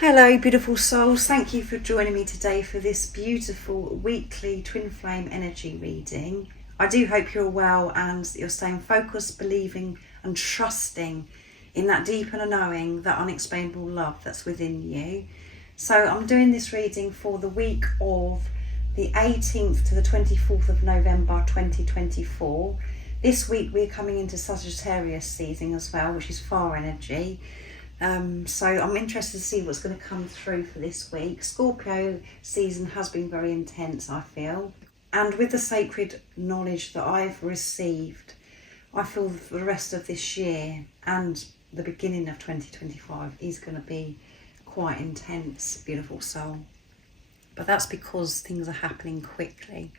Hello beautiful souls, thank you for joining me today for this beautiful weekly twin flame energy reading. I do hope you're well and that you're staying focused, believing and trusting in that deep inner knowing, that unexplainable love that's within you. So I'm doing this reading for the week of the 18th to the 24th of November 2024. This week we're coming into Sagittarius season as well, which is fire energy. So I'm interested to see what's going to come through for this week. Scorpio season has been very intense, I feel. And with the sacred knowledge that I've received, I feel for the rest of this year and the beginning of 2025 is going to be quite intense, beautiful soul. But that's because things are happening quickly.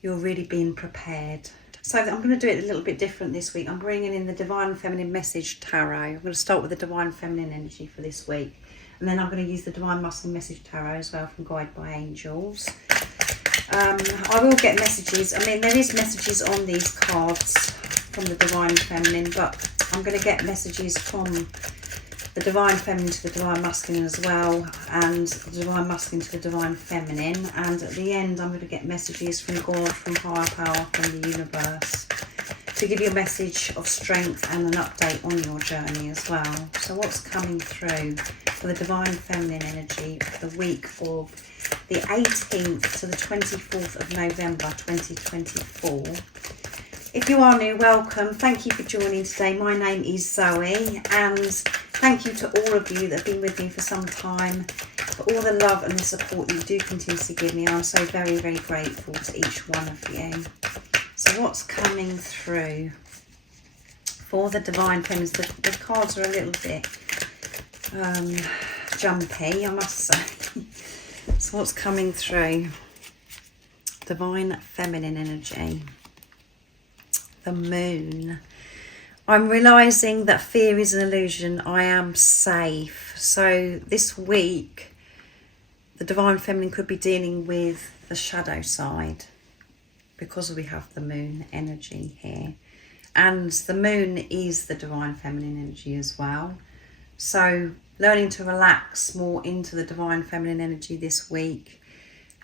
You're really being prepared. So I'm going to do it a little bit different this week. I'm bringing in the Divine Feminine Message Tarot. I'm going to start with the Divine Feminine energy for this week. And then I'm going to use the Divine Masculine Message Tarot as well from Guided by Angels. I will get messages. I mean, there is messages on these cards from the Divine Feminine, but I'm going to get messages from the Divine Feminine to the Divine Masculine as well, and the Divine Masculine to the Divine Feminine. And at the end, I'm going to get messages from God, from higher power, from the universe, to give you a message of strength and an update on your journey as well. So what's coming through for the Divine Feminine energy for the week of the 18th to the 24th of November 2024. If you are new, welcome. Thank you for joining today. My name is Zoe, and thank you to all of you that have been with me for some time, for all the love and the support that you do continuously give me. I'm so very, very grateful to each one of you. So what's coming through for the Divine Feminine? The cards are a little bit jumpy, I must say. So what's coming through? Divine Feminine energy. The Moon. I'm realising that fear is an illusion. I am safe. So this week, the Divine Feminine could be dealing with the shadow side because we have the Moon energy here. And the Moon is the Divine Feminine energy as well. So learning to relax more into the Divine Feminine energy this week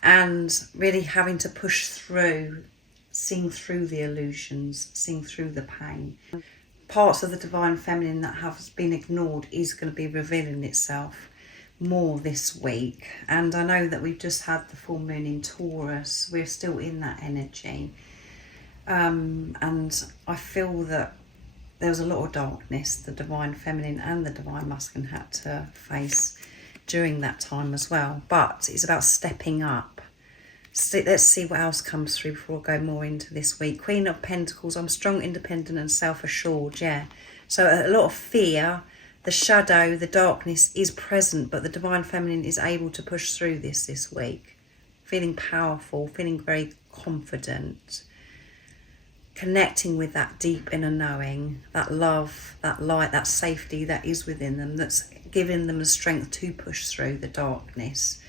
and really having to push through, seeing through the illusions, seeing through the pain. Parts of the Divine Feminine that have been ignored is going to be revealing itself more this week. And I know that we've just had the full moon in Taurus. We're still in that energy. And I feel that there was a lot of darkness the Divine Feminine and the Divine Masculine had to face during that time as well. But it's about stepping up. So let's see what else comes through before I go more into this week. Queen of Pentacles. I'm strong, independent and self-assured, yeah. So a lot of fear, the shadow, the darkness is present, but the Divine Feminine is able to push through this week. Feeling powerful, feeling very confident. Connecting with that deep inner knowing, that love, that light, that safety that is within them, that's giving them the strength to push through the darkness.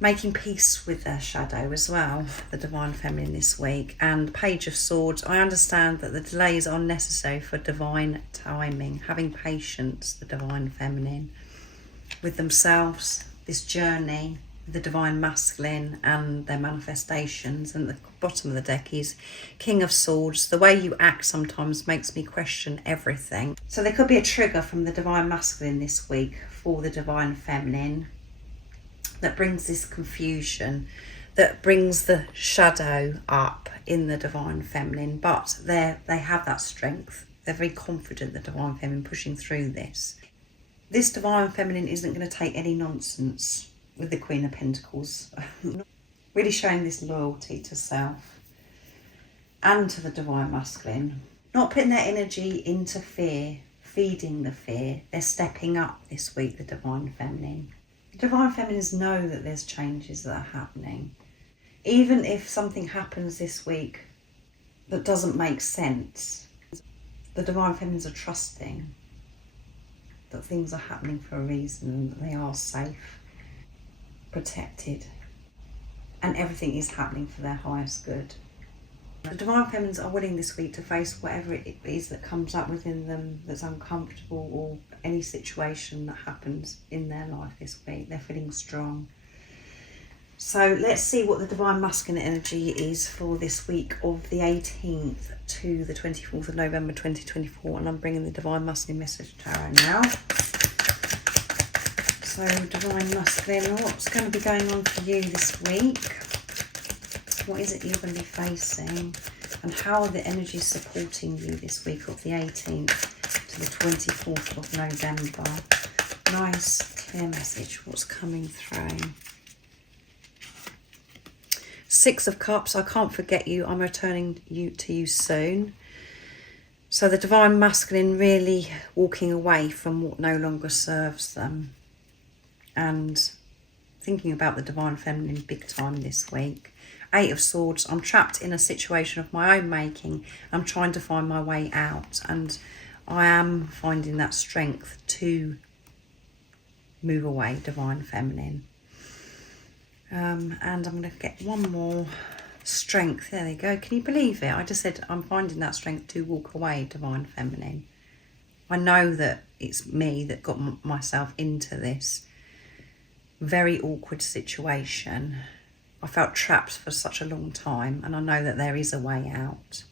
Making peace with their shadow as well, the Divine Feminine this week. And Page of Swords. I understand that the delays are necessary for divine timing. Having patience, the Divine Feminine, with themselves, this journey, the Divine Masculine and their manifestations. And the bottom of the deck is King of Swords. The way you act sometimes makes me question everything. So there could be a trigger from the Divine Masculine this week for the Divine Feminine that brings this confusion, that brings the shadow up in the Divine Feminine. But they have that strength. They're very confident, the Divine Feminine, pushing through this. This Divine Feminine isn't going to take any nonsense with the Queen of Pentacles. Really showing this loyalty to self and to the Divine Masculine. Not putting their energy into fear, feeding the fear. They're stepping up this week, the Divine Feminine. The Divine Feminines know that there's changes that are happening. Even if something happens this week that doesn't make sense, the Divine Feminines are trusting that things are happening for a reason and that they are safe, protected, and everything is happening for their highest good. The divine feminines are willing this week to face whatever it is that comes up within them that's uncomfortable, or any situation that happens in their life this week. They're feeling strong. So let's see what the divine masculine energy is for this week of the 18th to the 24th of November 2024. And I'm bringing the divine masculine message tarot now. So divine masculine, what's going to be going on for you this week? What is it you're going to be facing? And how are the energies supporting you this week of the 18th to the 24th of November? Nice, clear message. What's coming through? Six of Cups. I can't forget you. I'm returning to you soon. So the divine masculine really walking away from what no longer serves them. And thinking about the divine feminine big time this week. Eight of Swords. I'm trapped in a situation of my own making. I'm trying to find my way out, and I am finding that strength to move away, divine feminine. And I'm going to get one more. Strength. There they go. Can you believe it? I just said I'm finding that strength to walk away, divine feminine. I know that it's me that got myself into this very awkward situation. I felt trapped for such a long time, and I know that there is a way out.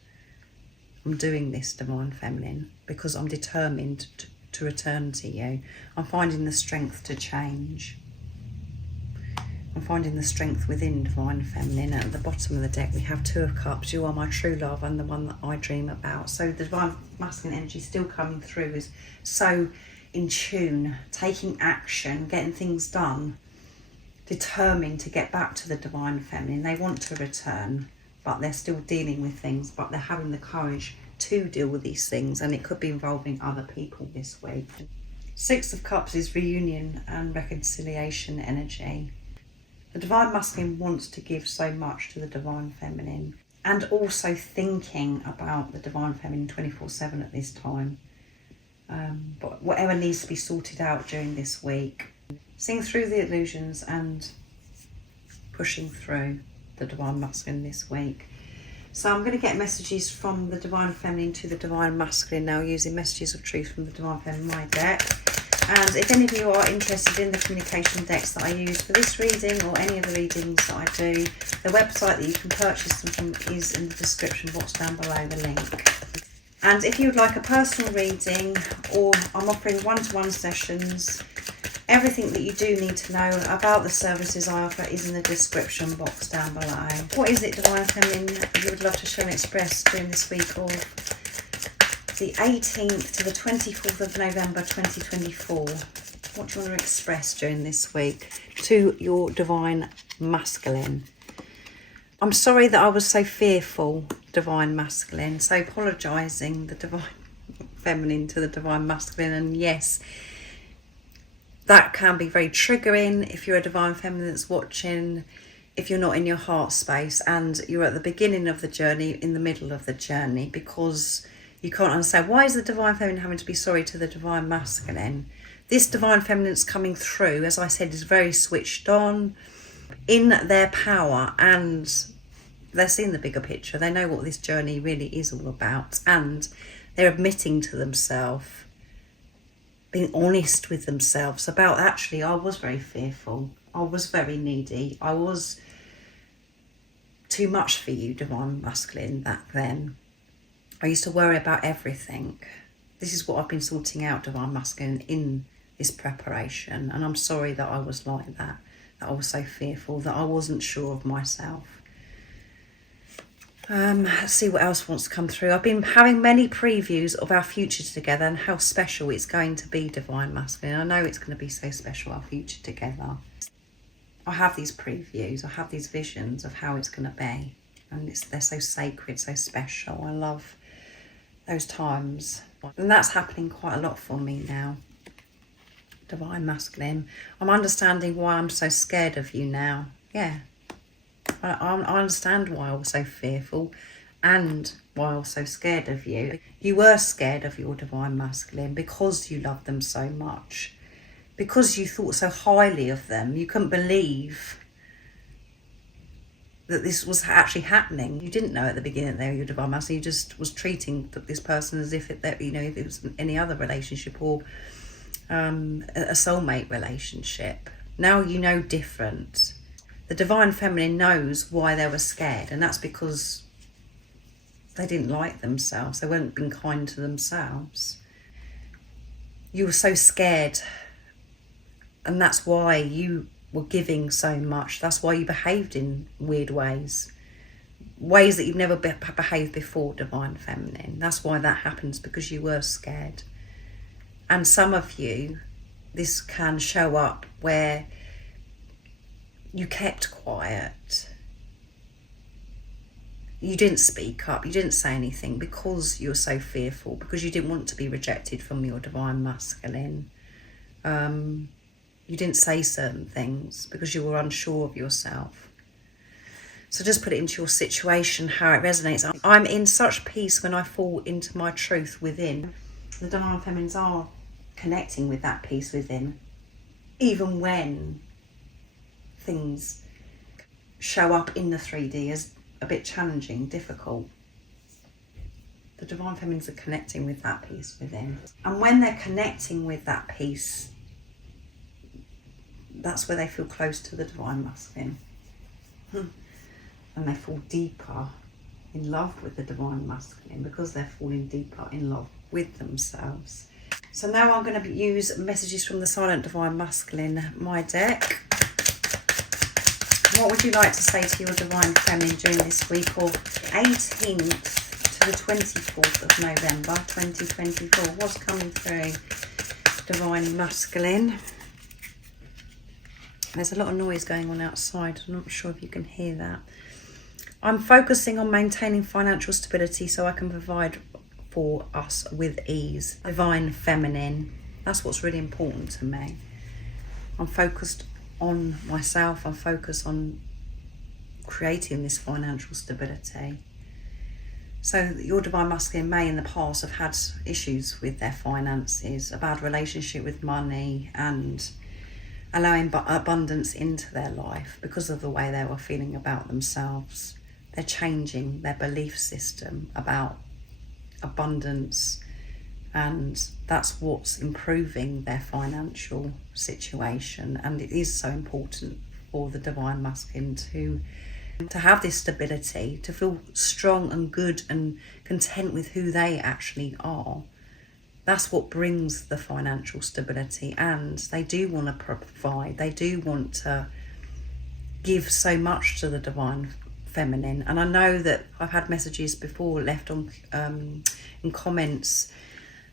I'm doing this, divine feminine, because I'm determined to return to you. I'm finding the strength to change. I'm finding the strength within, divine feminine. At the bottom of the deck we have Two of Cups. You are my true love and the one that I dream about. So the divine masculine energy still coming through is so in tune, taking action, getting things done, determined to get back to the divine feminine. They want to return, but they're still dealing with things, but they're having the courage to deal with these things, and it could be involving other people this week. Six of Cups is reunion and reconciliation energy. The divine masculine wants to give so much to the divine feminine, and also thinking about the divine feminine 24/7 at this time. But whatever needs to be sorted out during this week, seeing through the illusions and pushing through the divine masculine this week. So I'm going to get messages from the divine feminine to the divine masculine now, using messages of truth from the divine feminine, my deck. And if any of you are interested in the communication decks that I use for this reading or any of the readings that I do, the website that you can purchase them from is in the description box down below, the link. And if you would like a personal reading, or I'm offering one-to-one sessions, everything that you do need to know about the services I offer is in the description box down below. What is it, divine feminine, you would love to share and express during this week of the 18th to the 24th of November 2024? What do you want to express during this week to your divine masculine? I'm sorry that I was so fearful, divine masculine. So apologising, the divine feminine to the divine masculine. And yes, that can be very triggering if you're a divine feminine that's watching, if you're not in your heart space and you're at the beginning of the journey, in the middle of the journey, because you can't understand, why is the divine feminine having to be sorry to the divine masculine? This divine feminine that's coming through, as I said, is very switched on, in their power, and they're seeing the bigger picture. They know what this journey really is all about, and they're admitting to themselves, being honest with themselves about, actually, I was very fearful, I was very needy, I was too much for you, divine masculine, back then. I used to worry about everything. This is what I've been sorting out, divine masculine, in this preparation. And I'm sorry that I was like that I was so fearful, that I wasn't sure of myself. Let's see what else wants to come through. I've been having many previews of our future together and how special it's going to be, divine masculine. I know it's going to be so special, our future together. I have these previews, I have these visions of how it's going to be. And they're so sacred, so special. I love those times. And that's happening quite a lot for me now, divine masculine. I'm understanding why I'm so scared of you now. Yeah. I understand why I was so fearful and why I was so scared of you. You were scared of your divine masculine because you loved them so much, because you thought so highly of them. You couldn't believe that this was actually happening. You didn't know at the beginning that they were your divine masculine. You just was treating this person as if if it was any other relationship, or a soulmate relationship. Now you know different. The divine feminine knows why they were scared, and that's because they didn't like themselves. They weren't being kind to themselves. You were so scared, and that's why you were giving so much. That's why you behaved in weird ways that you've never behaved before, divine feminine. That's why that happens, because you were scared. And some of you, this can show up where you kept quiet. You didn't speak up, you didn't say anything because you were so fearful, because you didn't want to be rejected from your divine masculine. You didn't say certain things because you were unsure of yourself. So just put it into your situation, how it resonates. I'm in such peace when I fall into my truth within. The divine feminines are connecting with that peace within, even when things show up in the 3D as a bit challenging, difficult. The divine feminines are connecting with that peace within. And when they're connecting with that peace, that's where they feel close to the divine masculine. And they fall deeper in love with the divine masculine, because they're falling deeper in love with themselves. So now I'm going to use messages from the Silent Divine Masculine, my deck. What would you like to say to your divine feminine during this week of 18th to the 24th of November 2024? What's coming through, divine masculine? There's a lot of noise going on outside. I'm not sure if you can hear that. I'm focusing on maintaining financial stability so I can provide for us with ease. Divine feminine. That's what's really important to me. I'm focused on myself. I'm focused on creating this financial stability. So your divine masculine may in the past have had issues with their finances, a bad relationship with money, and allowing abundance into their life because of the way they were feeling about themselves. They're changing their belief system about abundance, and that's what's improving their financial situation. And it is so important for the divine masculine to have this stability, to feel strong and good and content with who they actually are. That's what brings the financial stability, and they do want to provide. They do want to give so much to the divine feminine. And I know that I've had messages before left on in comments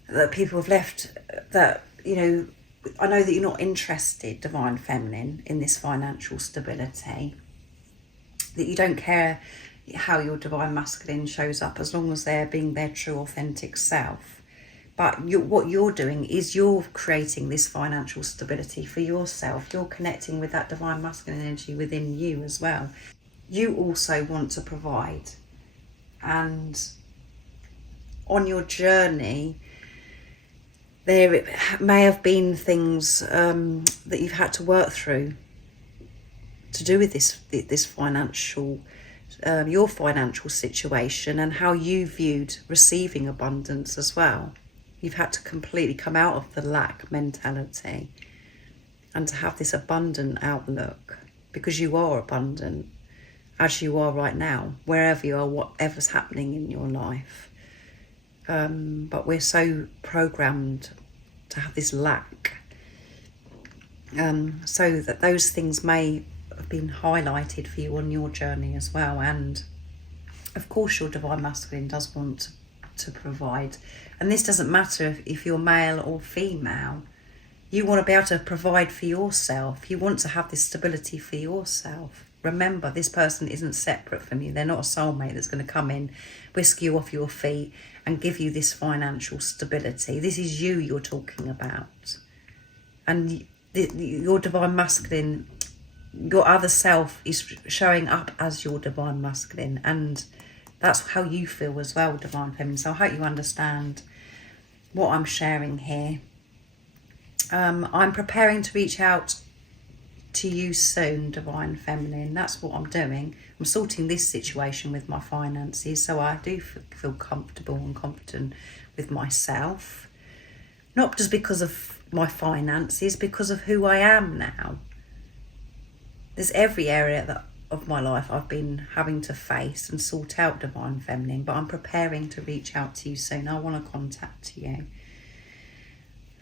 that people have left that, you know, I know that you're not interested, divine feminine, in this financial stability, that you don't care how your divine masculine shows up as long as they're being their true authentic self. But what you're doing is you're creating this financial stability for yourself. You're connecting with that divine masculine energy within you as well. You also want to provide. And on your journey, there may have been things that you've had to work through to do with this financial, your financial situation, and how you viewed receiving abundance as well. You've had to completely come out of the lack mentality and to have this abundant outlook, because you are abundant as you are right now, wherever you are, whatever's happening in your life. But we're so programmed to have this lack, so that those things may have been highlighted for you on your journey as well. And of course your divine masculine does want to provide, and this doesn't matter if you're male or female. You want to be able to provide for yourself. You want to have this stability for yourself. Remember, this person isn't separate from you. They're not a soulmate that's going to come in, whisk you off your feet and give you this financial stability. This is you you're talking about. And your divine masculine, your other self is showing up as your divine masculine, and that's how you feel as well, divine feminine. So I hope you understand what I'm sharing here. I'm preparing to reach out to you soon, Divine Feminine. That's what I'm doing. I'm sorting this situation with my finances, so I do feel comfortable and confident with myself. Not just because of my finances, because of who I am now. There's every area of my life I've been having to face and sort out, Divine Feminine, but I'm preparing to reach out to you soon. I want to contact you.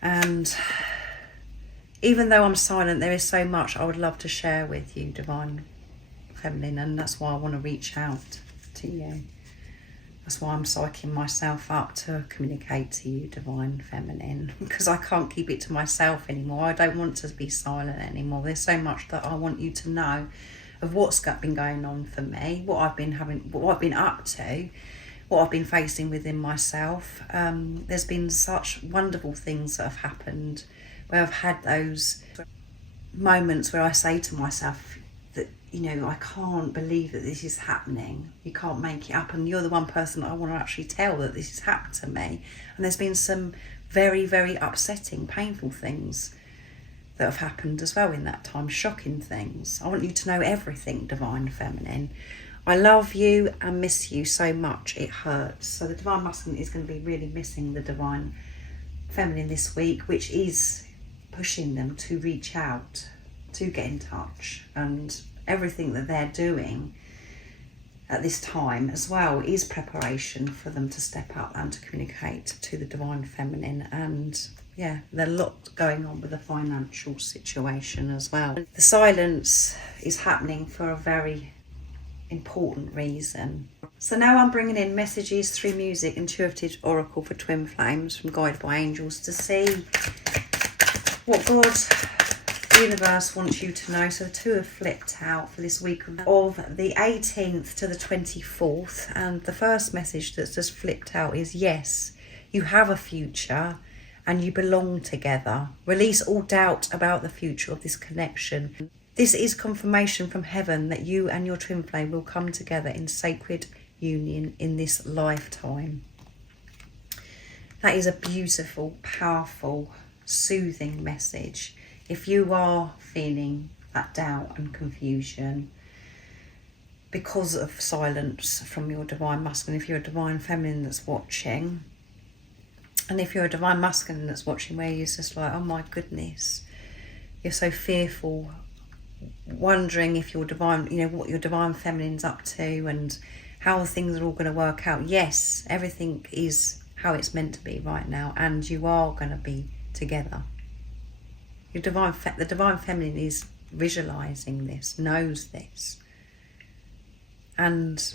And even though I'm silent, there is so much I would love to share with you, Divine Feminine, and that's why I want to reach out to you. That's why I'm psyching myself up to communicate to you, Divine Feminine, because I can't keep it to myself anymore. I don't want to be silent anymore. There's so much that I want you to know of what's been going on for me, what I've been up to, what I've been facing within myself. There's been such wonderful things that have happened where I've had those moments where I say to myself that, you know, I can't believe that this is happening. You can't make it up, and you're the one person that I want to actually tell that this has happened to me. And there's been some very, very upsetting, painful things that have happened as well in that time, shocking things. I want you to know everything, Divine Feminine. I love you and miss you so much, it hurts. So the Divine Masculine is going to be really missing the Divine Feminine this week, which is pushing them to reach out, to get in touch, and everything that they're doing at this time as well is preparation for them to step up and to communicate to the Divine Feminine. And yeah, there's a lot going on with the financial situation as well. The silence is happening for a very important reason. So now I'm bringing in messages through music, intuitive oracle for twin flames from Guided by Angels to see what God, the universe, wants you to know. So the two have flipped out for this week of the 18th to the 24th, and the first message that's just flipped out is yes, you have a future and you belong together. Release all doubt about the future of this connection. This is confirmation from heaven that you and your twin flame will come together in sacred union in this lifetime. That is a beautiful, powerful, soothing message. If you are feeling that doubt and confusion because of silence from your Divine Masculine, if you're a Divine Feminine that's watching, and if you're a Divine Masculine that's watching where you're just like, oh my goodness, you're so fearful, wondering if your divine, you know, what your Divine Feminine's up to and how things are all going to work out. Yes, everything is how it's meant to be right now, and you are going to be together. The Divine Feminine is visualizing this, knows this, and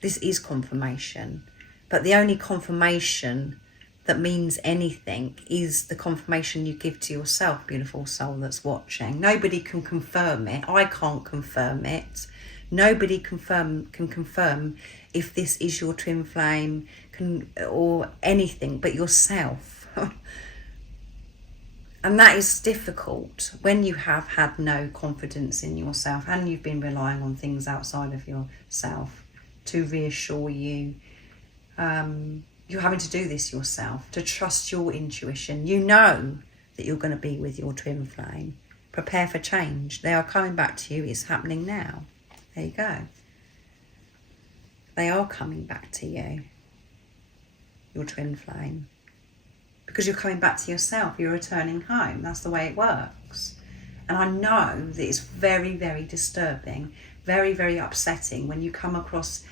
this is confirmation. But the only confirmation that means anything is the confirmation you give to yourself, beautiful soul that's watching. Nobody can confirm it. I can't confirm it. Nobody can confirm if this is your twin flame or anything but yourself. And that is difficult when you have had no confidence in yourself and you've been relying on things outside of yourself to reassure you. You're having to do this yourself, to trust your intuition. You know that you're going to be with your twin flame. Prepare for change. They are coming back to you. It's happening now. There you go. They are coming back to you, your twin flame. Because you're coming back to yourself. You're returning home. That's the way it works. And I know that it's very, very disturbing, very, very upsetting when you come across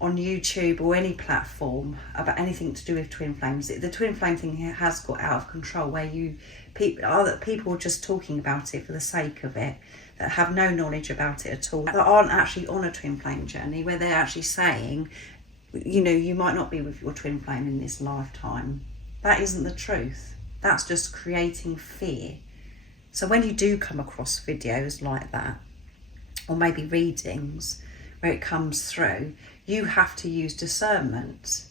on YouTube or any platform about anything to do with twin flames. The twin flame thing has got out of control, where people are just talking about it for the sake of it, that have no knowledge about it at all, that aren't actually on a twin flame journey, where they're actually saying, you know, you might not be with your twin flame in this lifetime. That isn't the truth. That's just creating fear. So when you do come across videos like that, or maybe readings where it comes through, you have to use discernment.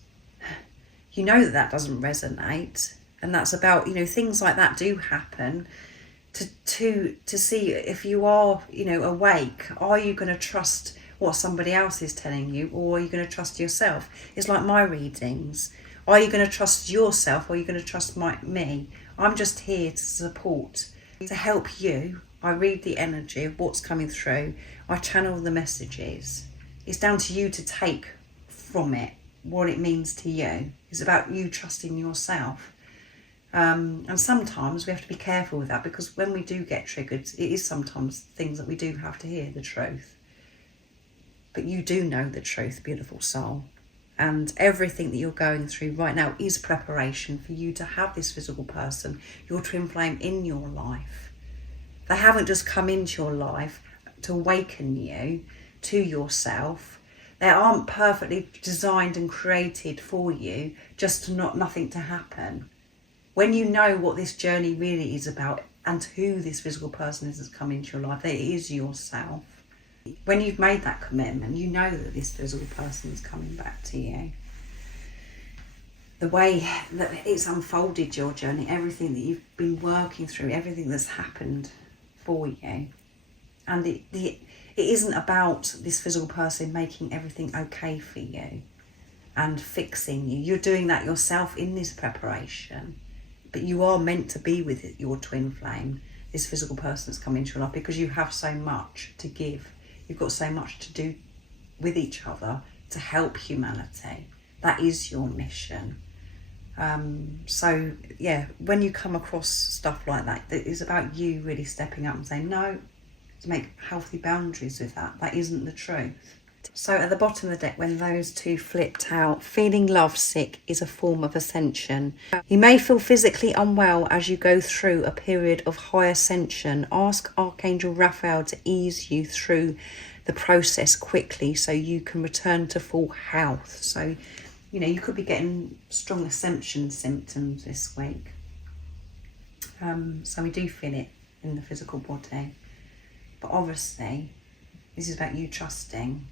You know that doesn't resonate, and that's about, you know, things like that do happen. To see if you are, you know, awake. Are you going to trust what somebody else is telling you, or are you going to trust yourself? It's like my readings. Are you going to trust yourself, or are you going to trust me? I'm just here to support, to help you. I read the energy of what's coming through. I channel the messages. It's down to you to take from it what it means to you. It's about you trusting yourself. And sometimes we have to be careful with that, because when we do get triggered, it is sometimes things that we do have to hear the truth. But you do know the truth, beautiful soul. And everything that you're going through right now is preparation for you to have this physical person, your twin flame, in your life. They haven't just come into your life to awaken you to yourself. They aren't perfectly designed and created for you just to nothing to happen. When you know what this journey really is about and who this physical person is that's come into your life, it is yourself. When you've made that commitment, you know that this physical person is coming back to you. The way that it's unfolded your journey, everything that you've been working through, everything that's happened for you. And it isn't about this physical person making everything okay for you and fixing you. You're doing that yourself in this preparation. But you are meant to be with your twin flame, this physical person that's come into your life, because you have so much to give. You've got so much to do with each other to help humanity. That is your mission. So yeah, when you come across stuff like that, it is about you really stepping up and saying no, to make healthy boundaries with that. That isn't the truth. So at the bottom of the deck, when those two flipped out, feeling lovesick is a form of ascension. You may feel physically unwell as you go through a period of high ascension. Ask Archangel Raphael to ease you through the process quickly so you can return to full health. So, you know, you could be getting strong ascension symptoms this week. So we do feel it in the physical body. But obviously, this is about you trusting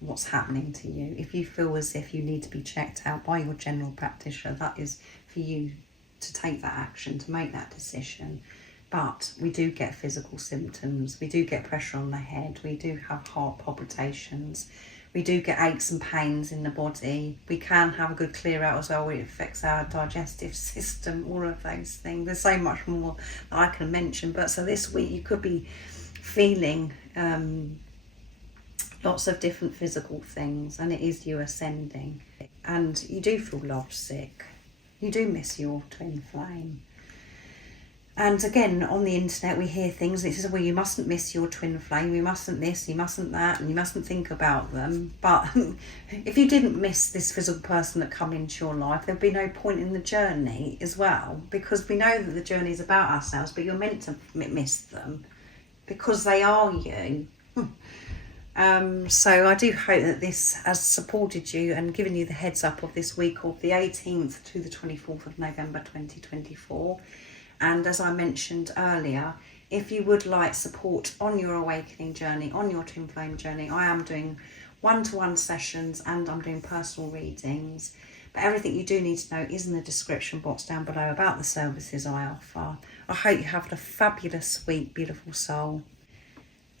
what's happening to you. If you feel as if you need to be checked out by your general practitioner, that is for you to take that action, to make that decision. But we do get physical symptoms, we do get pressure on the head, we do have heart palpitations, we do get aches and pains in the body. We can have a good clear out as well, where it affects our digestive system, all of those things. There's so much more that I can mention. But so this week you could be feeling lots of different physical things, and it is you ascending. And you do feel lovesick. You do miss your twin flame. And again, on the internet, we hear things. It says, well, you mustn't miss your twin flame. You mustn't this, you mustn't that, and you mustn't think about them. But if you didn't miss this physical person that come into your life, there'd be no point in the journey as well, because we know that the journey is about ourselves, but you're meant to miss them because they are you. So I do hope that this has supported you and given you the heads up of this week of the 18th to the 24th of November 2024. And as I mentioned earlier, if you would like support on your awakening journey, on your twin flame journey, I am doing one-to-one sessions and I'm doing personal readings. But everything you do need to know is in the description box down below about the services I offer. I hope you have a fabulous week, beautiful soul.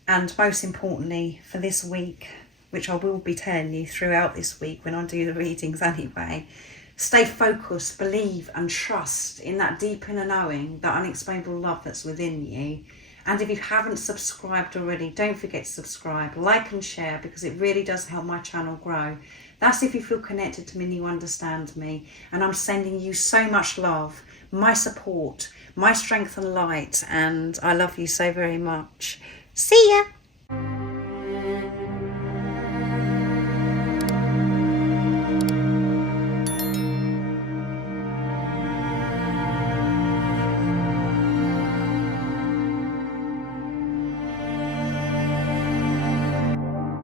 And most importantly, for this week, which I will be telling you throughout this week when I do the readings anyway, stay focused, believe and trust in that deep inner knowing, that unexplainable love that's within you. And if you haven't subscribed already, don't forget to subscribe, like and share, because it really does help my channel grow. That's if you feel connected to me and you understand me. And I'm sending you so much love, my support, my strength and light, and I love you so very much. See ya!